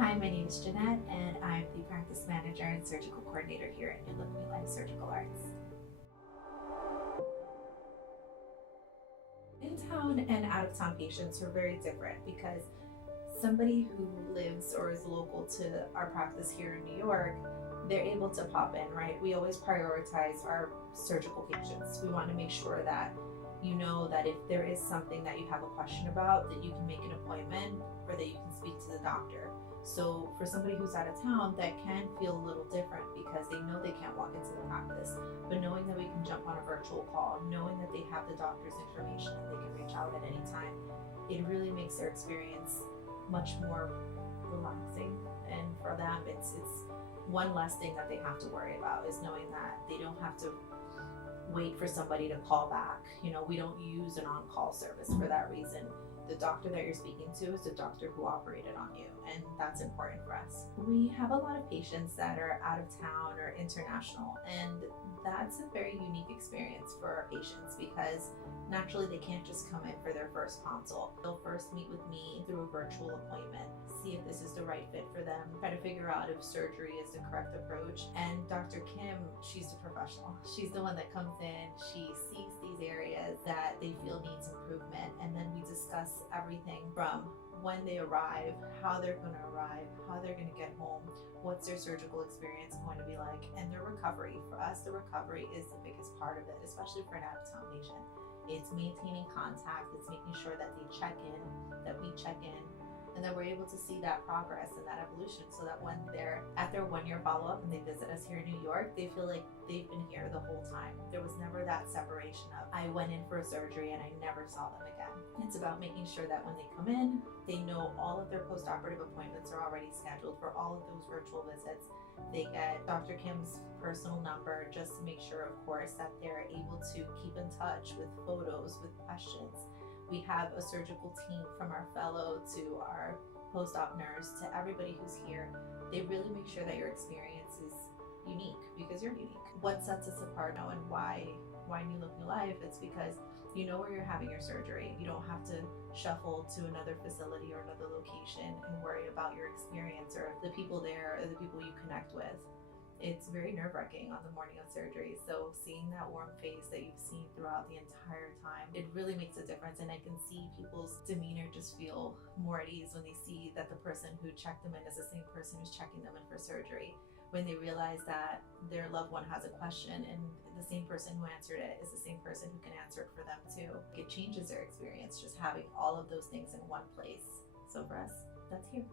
Hi, my name is Janette, and I'm the practice manager and surgical coordinator here at New Look New Life Surgical Arts. In-town and out-of-town patients are very different because somebody who lives or is local to our practice here in New York, they're able to pop in, right? We always prioritize our surgical patients. We want to make sure that you know that if there is something that you have a question about, that you can make an appointment or that you can speak to the doctor. So for somebody who's out of town, that can feel a little different because they know they can't walk into the practice. But knowing that we can jump on a virtual call, knowing that they have the doctor's information and they can reach out at any time, it really makes their experience much more relaxing. And for them, it's one less thing that they have to worry about is knowing that they don't have to wait for somebody to call back. You know, we don't use an on-call service for that reason. The doctor that you're speaking to is the doctor who operated on you, and that's important for us. We have a lot of patients that are out of town or international, and that's a very unique experience for our patients because naturally they can't just come in for their first consult. They'll first meet with me through a virtual appointment, see if this is the right fit for them, try to figure out if surgery is the correct approach. And Dr. Kim, she's the professional. She's the one that comes in, she sees these areas that they feel needs improvement, and then we discuss everything from when they arrive, how they're going to arrive, how they're going to get home, what's their surgical experience going to be like, and their recovery. For us, the recovery is the biggest part of it, especially for an out-of-town patient. It's maintaining contact, it's making sure that they check in, that we check in, and that we're able to see that progress and that evolution so that when they're at their 1-year follow-up and they visit us here in New York, they feel like they've been here the whole time. There was never that separation of I went in for a surgery and I never saw them again. It's about making sure that when they come in, they know all of their post-operative appointments are already scheduled for all of those virtual visits. They get Dr. Kim's personal number just to make sure, of course, that they're able to keep in touch with photos, with questions. We have a surgical team from our fellow to our post-op nurse to everybody who's here. They really make sure that your experience is unique because you're unique. What sets us apart now and why New Look New Life? It's because you know where you're having your surgery. You don't have to shuffle to another facility or another location and worry about your experience or the people there or the people you connect with. It's very nerve-wracking on the morning of surgery. So seeing that warm face that you've seen throughout the entire time, it really makes a difference. And I can see people's demeanor just feel more at ease when they see that the person who checked them in is the same person who's checking them in for surgery. When they realize that their loved one has a question and the same person who answered it is the same person who can answer it for them too. It changes their experience just having all of those things in one place. So for us, that's here.